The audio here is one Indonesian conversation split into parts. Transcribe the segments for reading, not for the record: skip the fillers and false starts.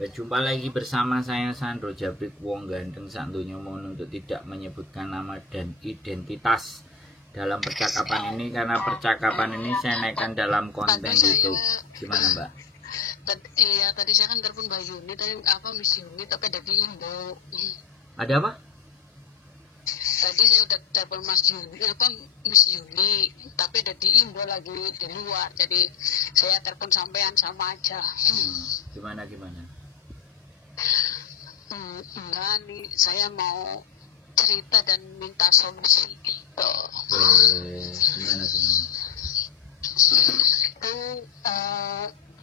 Berjumpa lagi bersama saya Sandro Jabrik Wong Ganteng Santunya. Mohon untuk tidak menyebutkan nama dan identitas dalam percakapan ini, karena percakapan ini saya naikkan dalam konten YouTube. Gimana Mbak? Iya, tadi saya kan telepon Mbak Yuni, tadi apa Miss Yuni, tapi ada di Indo. Ada apa? Tadi saya udah telepon Mas Yuni, apa Miss Yuni, tapi ada di Indo lagi di luar, jadi saya telepon sampean sama aja. Gimana? Enggak nih, saya mau cerita dan minta solusi gitu. Boleh. Gimana?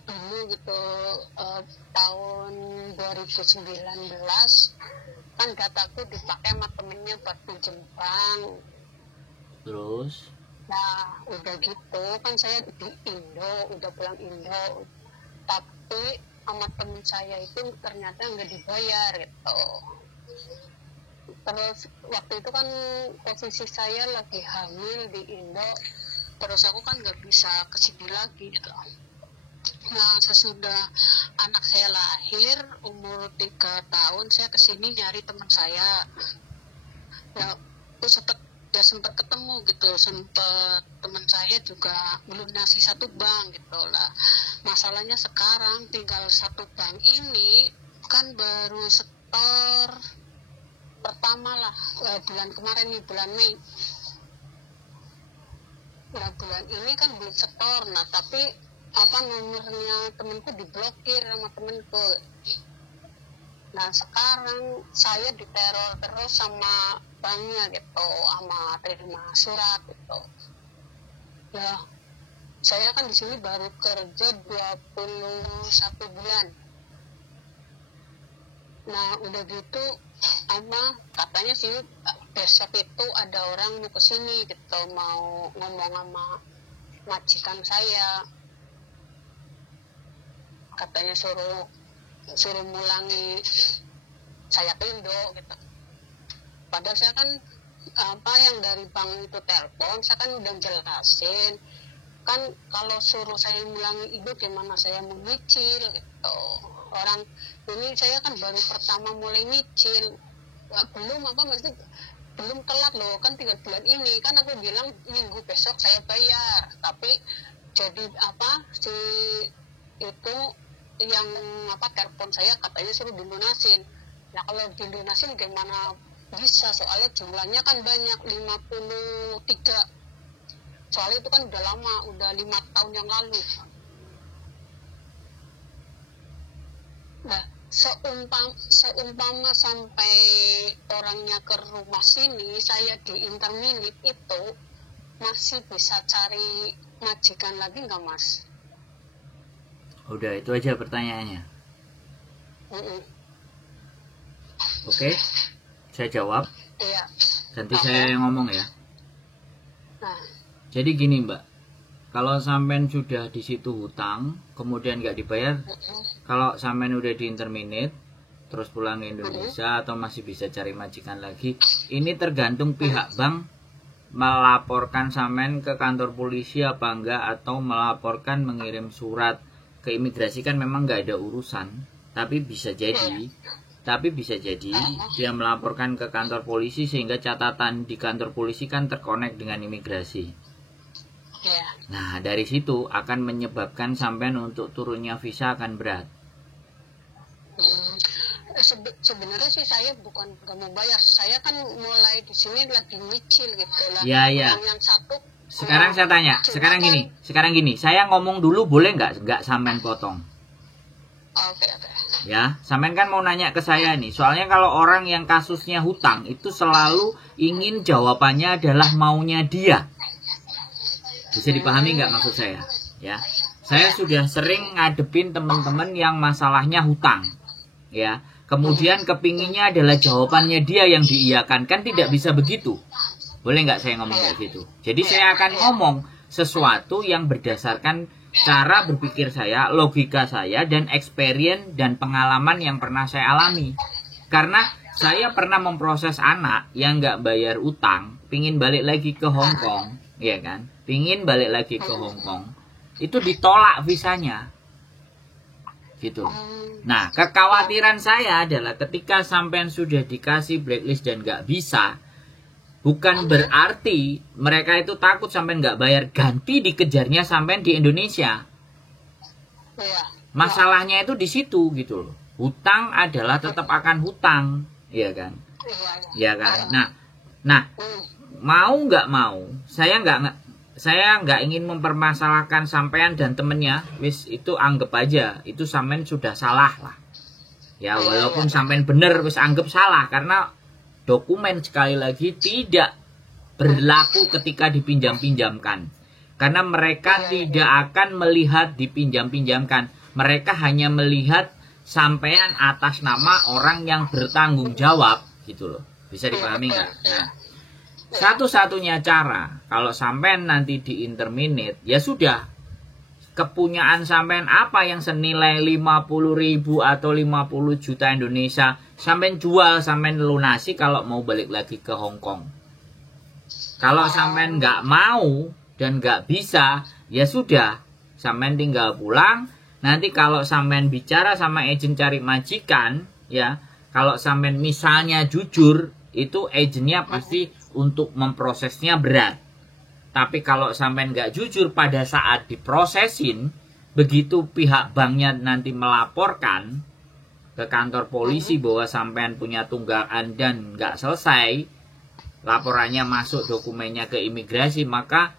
Dulu gitu tahun 2019 kan dataku dipakai sama temennya buat pinjem bank. Terus? Nah udah gitu kan saya di Indo, udah pulang Indo, tapi sama temen saya itu ternyata nggak dibayar gitu. Terus waktu itu kan posisi saya lagi hamil di Indo, terus aku kan nggak bisa kesini lagi gitu. Nah sesudah anak saya lahir umur 3 tahun saya kesini nyari teman saya. Ya aku sempat ketemu gitu, sempat teman saya juga melunasi satu bank gitu lah. Masalahnya sekarang tinggal satu bank ini kan baru setor pertama lah bulan kemarin nih, bulan Mei. Nah bulan ini kan belum setor, nah tapi apa nomornya temenku diblokir sama temenku. Nah sekarang saya diteror terus sama banknya gitu, sama terima surat gitu. Ya saya kan di sini baru kerja 21 bulan. Nah udah gitu katanya sih besok itu ada orang mau kesini gitu, mau ngomong sama majikan saya, katanya suruh mulangi saya ke Indo gitu. Padahal saya kan apa yang dari bank itu telepon, saya kan udah jelasin kan kalau suruh saya mulangi Indo gimana saya mau nyicil gitu. Orang ini saya kan baru pertama mulai nyicil, belum telat loh, kan 3 bulan ini kan aku bilang minggu besok saya bayar, tapi jadi apa si itu yang telepon saya katanya suruh dilunasin. Nah kalau dilunasin gimana bisa, soalnya jumlahnya kan banyak, 53, soalnya itu kan udah lama, udah 5 tahun yang lalu. Nah seumpama sampai orangnya ke rumah sini, saya di interminit itu masih bisa cari majikan lagi nggak Mas? Udah, itu aja pertanyaannya. Oke, saya jawab. Iya. Nanti saya yang ngomong ya. Nah. Jadi gini Mbak, kalau sampean sudah di situ hutang, kemudian nggak dibayar, kalau sampean udah di interminate, terus pulang ke Indonesia atau masih bisa cari majikan lagi, ini tergantung pihak bank melaporkan sampean ke kantor polisi apa enggak, atau melaporkan mengirim surat ke imigrasi. Kan memang nggak ada urusan, tapi bisa jadi dia melaporkan ke kantor polisi, sehingga catatan di kantor polisi kan terkonek dengan imigrasi. Nah dari situ akan menyebabkan sampean untuk turunnya visa akan berat. Sebenarnya sih saya bukan nggak mau bayar, saya kan mulai di sini lagi nyicil gitu lah. Ya. Yang satu. Sekarang saya tanya, sekarang gini, saya ngomong dulu boleh nggak sampean potong? Oke. Ya, sampean kan mau nanya ke saya nih, soalnya kalau orang yang kasusnya hutang itu selalu ingin jawabannya adalah maunya dia. Bisa dipahami nggak maksud saya? Ya, saya sudah sering ngadepin teman-teman yang masalahnya hutang, ya. Kemudian kepinginnya adalah jawabannya dia yang diiyakan, kan tidak bisa begitu. Boleh nggak saya ngomong kayak gitu? Jadi saya akan ngomong sesuatu yang berdasarkan cara berpikir saya, logika saya, dan experience dan pengalaman yang pernah saya alami. Karena saya pernah memproses anak yang nggak bayar utang, pingin balik lagi ke Hong Kong, ya kan? Pingin balik lagi ke Hong Kong, itu ditolak visanya. gitu loh. Nah, kekhawatiran saya adalah ketika sampean sudah dikasih blacklist dan nggak bisa, bukan berarti mereka itu takut sampean nggak bayar, ganti dikejarnya sampean di Indonesia. Iya. Masalahnya itu di situ gitu loh. Hutang adalah tetap akan hutang, iya kan? Iya kan? Nah, mau nggak mau, saya nggak ingin mempermasalahkan sampean dan temennya. Wis itu anggap aja itu sampean sudah salah lah. Ya walaupun sampean bener wis anggap salah karena dokumen sekali lagi tidak berlaku ketika dipinjam-pinjamkan. Karena mereka tidak akan melihat dipinjam-pinjamkan. Mereka hanya melihat sampean atas nama orang yang bertanggung jawab gitu loh. Bisa dipahami nggak? Nah, satu-satunya cara kalau sampean nanti di interminate, ya sudah, kepunyaan sampean apa yang senilai 50.000 atau 50 juta Indonesia, sampean jual, sampean lunasi kalau mau balik lagi ke Hong Kong. Kalau sampean nggak mau dan nggak bisa, ya sudah, sampean tinggal pulang. Nanti kalau sampean bicara sama agen cari majikan, ya, kalau sampean misalnya jujur, itu agennya pasti untuk memprosesnya berat. Tapi kalau sampean nggak jujur pada saat diprosesin, begitu pihak banknya nanti melaporkan ke kantor polisi bahwa sampean punya tunggakan dan nggak selesai, laporannya masuk dokumennya ke imigrasi, maka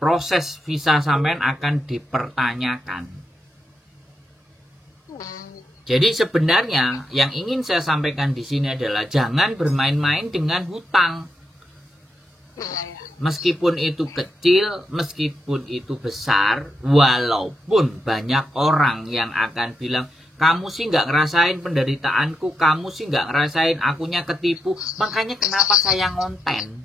proses visa sampean akan dipertanyakan. Jadi sebenarnya yang ingin saya sampaikan di sini adalah jangan bermain-main dengan hutang. Meskipun itu kecil, meskipun itu besar, walaupun banyak orang yang akan bilang, kamu sih nggak ngerasain penderitaanku, kamu sih nggak ngerasain akunya ketipu, makanya kenapa saya ngonten?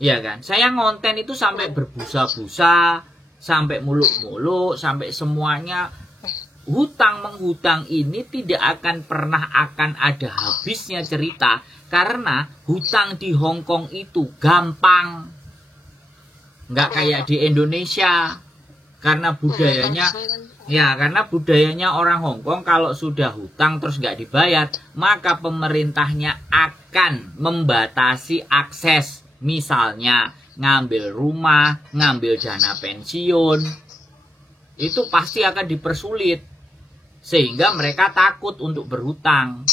Iya kan? Saya ngonten itu sampai berbusa-busa, sampai muluk-muluk, sampai semuanya. Hutang menghutang ini tidak akan pernah akan ada habisnya cerita. Karena hutang di Hong Kong itu gampang. Nggak kayak di Indonesia. Karena budayanya, ya karena budayanya orang Hong Kong kalau sudah hutang terus nggak dibayar, maka pemerintahnya akan membatasi akses. Misalnya ngambil rumah, ngambil dana pensiun, itu pasti akan dipersulit. Sehingga mereka takut untuk berhutang.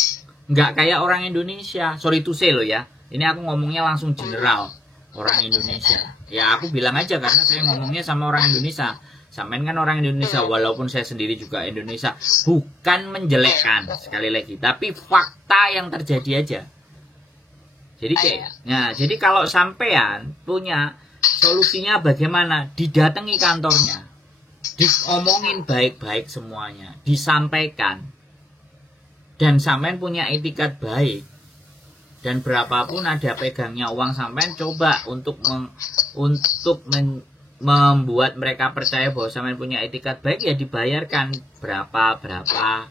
Nggak kayak orang Indonesia. Sorry to say loh ya. Ini aku ngomongnya langsung general. Orang Indonesia. Ya aku bilang aja karena saya ngomongnya sama orang Indonesia. Sampean kan orang Indonesia. Walaupun saya sendiri juga Indonesia. Bukan menjelekkan. Sekali lagi. Tapi fakta yang terjadi aja. Jadi kalau sampean punya solusinya bagaimana? Didatangi kantornya. Diomongin baik-baik semuanya, disampaikan, dan sampean punya etikat baik, dan berapapun ada pegangnya uang sampean, coba untuk membuat mereka percaya bahwa sampean punya etikat baik, ya dibayarkan berapa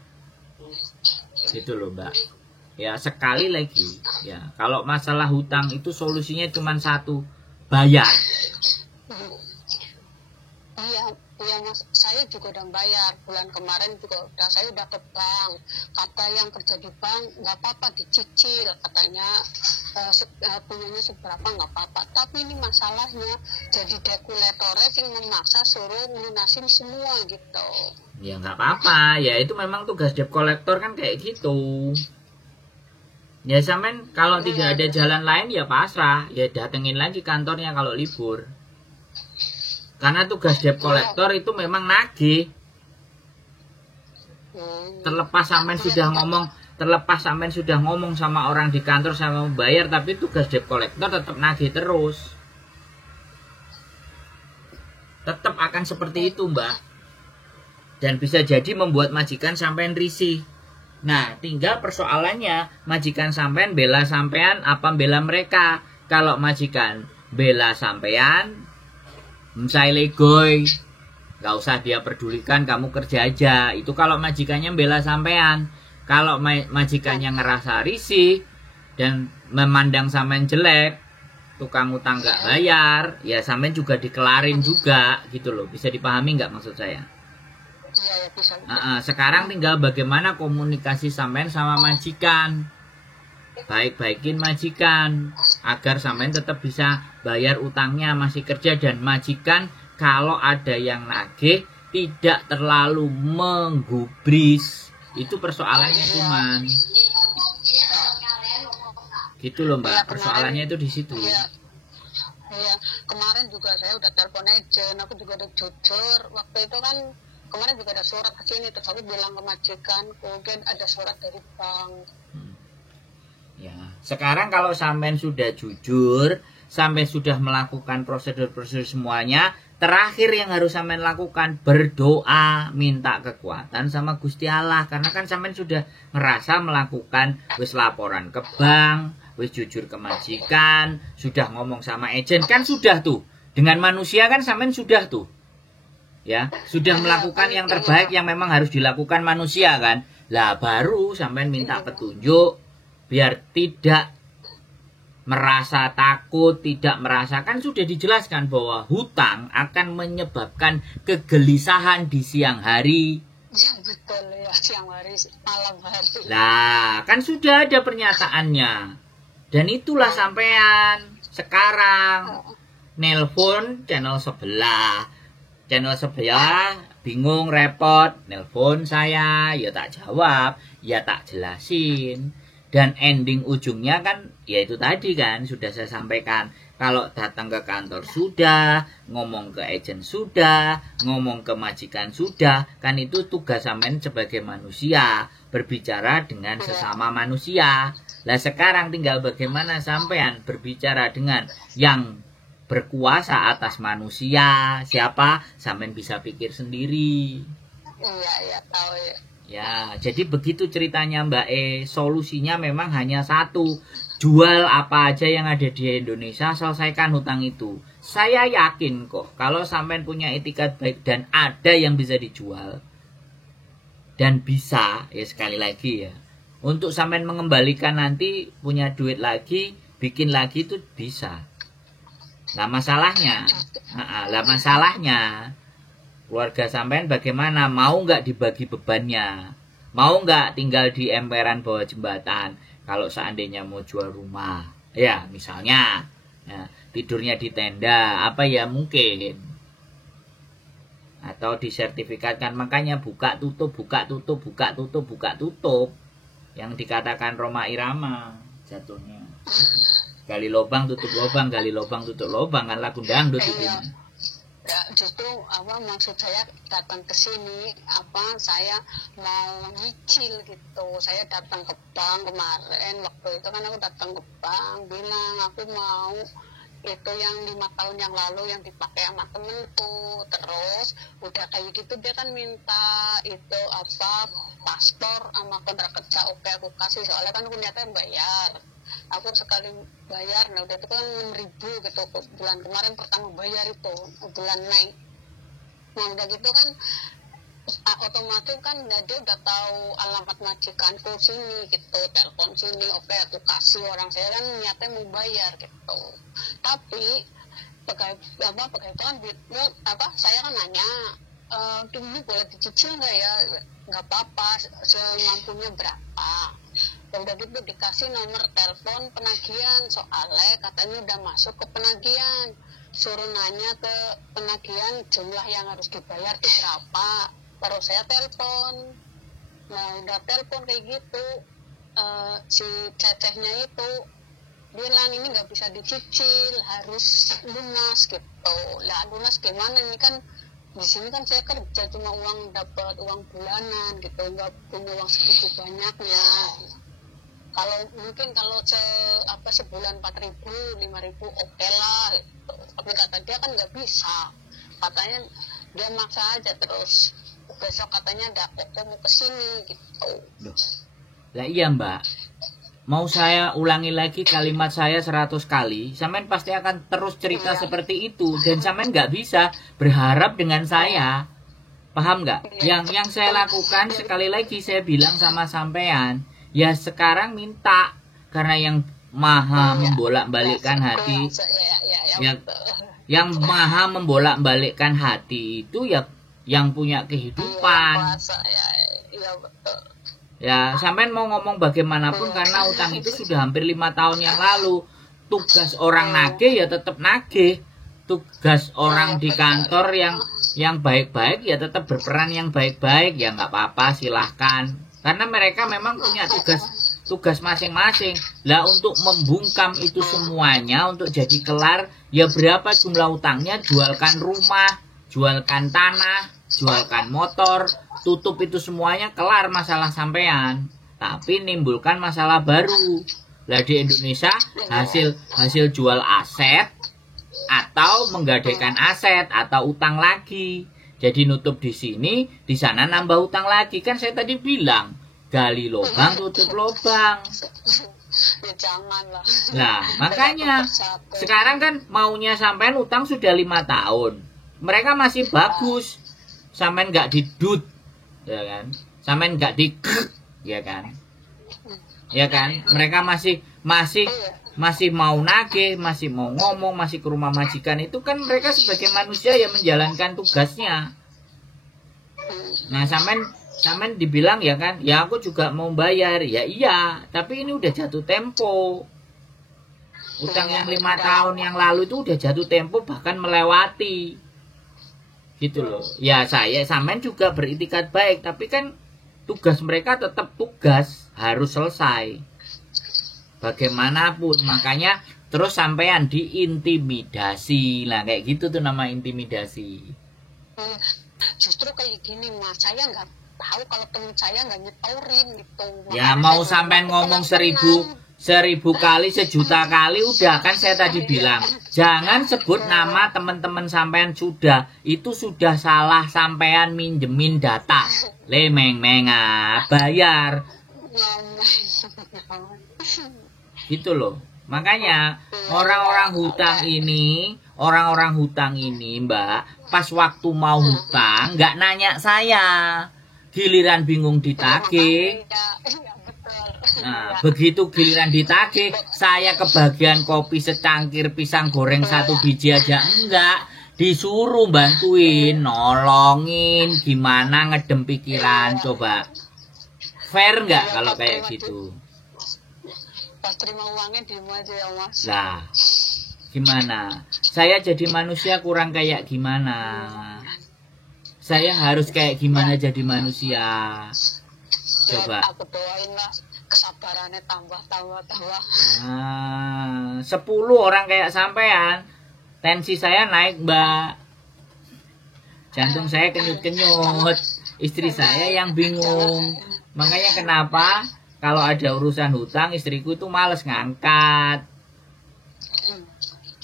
gitu loh mbak. Ya sekali lagi, ya kalau masalah hutang itu solusinya cuma satu, bayar. Iya mas, saya juga udah bayar bulan kemarin juga saya udah ke bank. Kata yang kerja di bank nggak apa-apa dicicil, katanya punyanya seberapa nggak apa-apa. Tapi ini masalahnya jadi dekulektornya yang memaksa suruh lunasin semua gitu. Ya nggak apa-apa, ya itu memang tugas debt collector kan kayak gitu. Ya sampean kalau tidak ada jalan lain ya pasrah, ya datengin lagi kantornya kalau libur. Karena tugas debt collector itu memang nagih. Terlepas sampean sudah ngomong sama orang di kantor sama membayar, tapi tugas debt collector tetap nagih terus. Tetap akan seperti itu, Mbak. Dan bisa jadi membuat majikan sampean risih. Nah, tinggal persoalannya majikan sampean bela sampean apa bela mereka. Kalau majikan bela sampean, saya legoy, gak usah dia pedulikan, kamu kerja aja. Itu kalau majikannya bela sampean. Kalau majikannya ngerasa risih dan memandang sampean jelek, tukang utang gak bayar, ya sampean juga dikelarin juga gitu loh. Bisa dipahami gak maksud saya? Iya, ya, bisa. Sekarang tinggal bagaimana komunikasi sampean sama majikan. Baik-baikin majikan agar sampean tetap bisa bayar utangnya, masih kerja, dan majikan kalau ada yang nagih tidak terlalu menggubris. Itu persoalannya cuman. Gitu loh Mbak, Ya, persoalannya itu di situ. Iya. Iya, kemarin juga saya udah telepon agent, aku juga udah jujur. Waktu itu kan kemarin juga ada surat ke sini, terus aku bilang ke majikan, mungkin ada surat dari bank. Ya, sekarang kalau sampean sudah jujur, sampai sudah melakukan prosedur-prosedur semuanya, terakhir yang harus sampean lakukan berdoa, minta kekuatan sama Gusti Allah, karena kan sampean sudah ngerasa melakukan wis laporan ke bank, wis jujur ke majikan, sudah ngomong sama agent, kan sudah tuh. Dengan manusia kan sampean sudah tuh. Ya, sudah melakukan yang terbaik yang memang harus dilakukan manusia kan. Lah baru sampean minta petunjuk biar tidak merasa takut, tidak merasakan, sudah dijelaskan bahwa hutang akan menyebabkan kegelisahan di siang hari. Ya, betul ya, siang hari, malam hari. Lah, kan sudah ada pernyataannya. Dan itulah sampean sekarang nelpon channel sebelah. Channel sebelah bingung, repot, nelpon saya, ya tak jawab, ya tak jelasin. Dan ending ujungnya kan, ya itu tadi kan, sudah saya sampaikan. Kalau datang ke kantor sudah, ngomong ke agent sudah, ngomong ke majikan sudah, kan itu tugas sampean sebagai manusia, berbicara dengan sesama manusia. Lah sekarang tinggal bagaimana sampean berbicara dengan yang berkuasa atas manusia. Siapa? Sampean bisa pikir sendiri. Iya, tahu ya. Ya, jadi begitu ceritanya Mbak E. Solusinya memang hanya satu. Jual apa aja yang ada di Indonesia, selesaikan hutang itu. Saya yakin kok, kalau sampean punya etikat baik dan ada yang bisa dijual. Dan bisa, ya sekali lagi ya. Untuk sampean mengembalikan nanti, punya duit lagi, bikin lagi itu bisa. Lah masalahnya, keluarga sampean bagaimana? Mau nggak dibagi bebannya? Mau nggak tinggal di emperan bawah jembatan? Kalau seandainya mau jual rumah, ya misalnya, ya, tidurnya di tenda, apa ya mungkin? Atau disertifikatkan, makanya buka tutup. Yang dikatakan Roma Irama jatuhnya. Gali lubang tutup lubang, gali lubang tutup lubang, kan lagu dangdut itu. Ya, justru maksud saya datang ke sini saya mau nyicil gitu. Saya datang ke bank kemarin, waktu itu kan aku datang ke bank bilang aku mau itu yang 5 tahun yang lalu yang dipakai sama temenku. Terus udah kayak gitu dia kan minta itu paspor sama kontrak kerja. Oke, aku kasih, soalnya kan aku niatnya bayar. Aku sekali bayar, nah udah itu kan 6.000 gitu bulan kemarin pertama bayar itu bulan Mei. Nah udah gitu kan otomatis kan dia udah tahu alamat majikanku sini gitu, telepon sini. Oke, aku kasih, orang saya kan niatnya mau bayar gitu. Tapi pegawai kan saya kan nanya, ini boleh dicicil nggak ya? Nggak apa-apa, semampunya berapa. Udah gitu dikasih nomor telepon penagihan, soalnya katanya udah masuk ke penagihan. Suruh nanya ke penagihan jumlah yang harus dibayar itu berapa. Terus saya telepon. Nah udah telepon kayak gitu, si cecehnya itu bilang ini nggak bisa dicicil, harus lunas gitu. Lah lunas gimana, ini kan di sini kan saya kerja cuma dapat uang bulanan gitu, nggak punya uang segitu banyaknya. Kalau sebulan 4.000, 5.000 oke lah gitu. Tapi kata dia kan nggak bisa, katanya dia maksa aja, terus besok katanya ada koko mau kesini gitu. Lah iya Mbak, mau saya ulangi lagi kalimat saya 100 kali, sampean pasti akan terus cerita seperti itu, dan sampean nggak bisa berharap dengan saya, paham nggak? Yang saya lakukan, sekali lagi saya bilang sama sampean, ya sekarang minta, karena yang maha membolak-balikkan hati, yang maha membolak-balikkan hati itu ya yang punya kehidupan. Iya, betul. Ya, sampean mau ngomong bagaimanapun karena utang itu sudah hampir 5 tahun yang lalu. Tugas orang nagih ya tetap nagih. Tugas orang di kantor yang baik-baik ya tetap berperan yang baik-baik, ya nggak apa-apa, silahkan. Karena mereka memang punya tugas masing-masing. Lah untuk membungkam itu semuanya, untuk jadi kelar, ya berapa jumlah utangnya, jualkan rumah, jualkan tanah, jualkan motor, tutup itu semuanya, kelar masalah sampean. Tapi nimbulkan masalah baru. Lah di Indonesia hasil jual aset atau menggadaikan aset atau utang lagi. Jadi nutup di sini, di sana nambah utang lagi. Kan saya tadi bilang, gali lubang, tutup lubang. Ya janganlah. Nah, makanya sekarang kan maunya sampean utang sudah 5 tahun. Mereka masih bagus. Sampean nggak didut, ya kan? Sampean nggak di, ya kan? Ya kan? Mereka masih mau nagih, masih mau ngomong, masih ke rumah majikan. Itu kan mereka sebagai manusia yang menjalankan tugasnya. Nah, sampean dibilang ya kan, ya aku juga mau bayar. Ya iya, tapi ini udah jatuh tempo. Utang yang 5 tahun yang lalu itu udah jatuh tempo, bahkan melewati. Gitu loh. Ya sampean juga beritikat baik, tapi kan tugas mereka tetap tugas, harus selesai. Bagaimanapun, makanya terus sampean diintimidasi. Lah kayak gitu tuh nama intimidasi. Justru kayak gini Mas, saya nggak tahu kalau temen saya nggak nyetorin gitu. Ya mau sampean ngomong 1000 kali, 1.000.000 kali, udah kan saya tadi bilang, jangan sebut nama teman-teman sampean, sudah itu sudah salah, sampean minjemin data, lemeng-menga, bayar. Gitu loh. Makanya orang-orang hutang ini Mbak, pas waktu mau hutang nggak nanya saya, giliran bingung ditagih. Nah, begitu giliran ditagih, saya kebagian kopi secangkir, pisang goreng 1 biji aja enggak, disuruh bantuin, nolongin, gimana ngedem pikiran, coba. Fair enggak kalau kayak gitu? Pas terima uangnya diem aja ya Mas. Lah, gimana? Saya jadi manusia kurang kayak gimana? Saya harus kayak gimana jadi manusia? Coba. Ya, aku doain Mas, kesabarannya tambah. Nah, 10 orang kayak sampean, tensi saya naik Mbak, jantung saya kenyut-kenyut, istri saya yang bingung. Makanya kenapa kalau ada urusan hutang, istriku itu males ngangkat.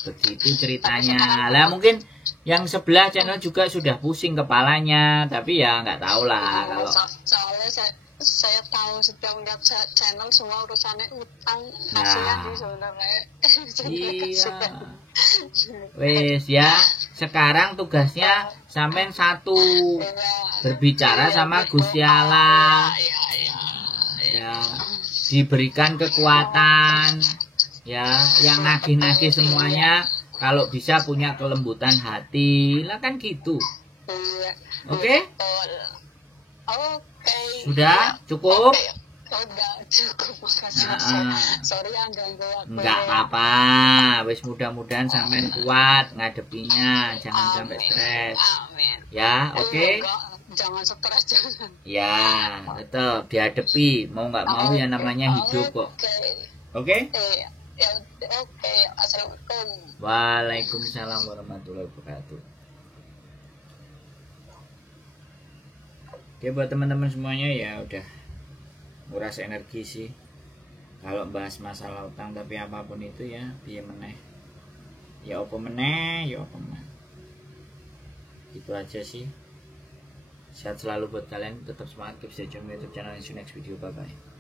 Begitu ceritanya. Lah mungkin yang sebelah channel juga sudah pusing kepalanya, tapi ya nggak tahu lah kalau. Soalnya saya tahu setiap lihat channel semua urusannya utang, kasihan sih sebenarnya. Iya. Wes ya, sekarang tugasnya sampean satu, berbicara sama Gusti Allah. Ya, diberikan kekuatan. Ya, yang nagih-nagih semuanya kalau bisa punya kelembutan hati. Lah kan gitu. Oke? Sudah cukup? Udah cukup, makasih. Sorry ya ganggu aku. Enggak apa-apa. Wis mudah-mudahan sampean kuat ngadepinya, jangan sampai stres. Amin. Ya, oke? Jangan stres, jangan. Ya, tetap dihadapi. Mau nggak mau ya namanya hidup kok. Oke? Ya, oke. Assalamualaikum. Waalaikumsalam warahmatullahi wabarakatuh. Oke, buat teman-teman semuanya ya udah nguras energi sih kalau bahas masalah utang, tapi apapun itu ya piye meneh ya apa meneh ya apa meneh, gitu aja sih. Sehat selalu buat kalian, tetap semangat, keep stay tune YouTube channel. See you next video, bye bye.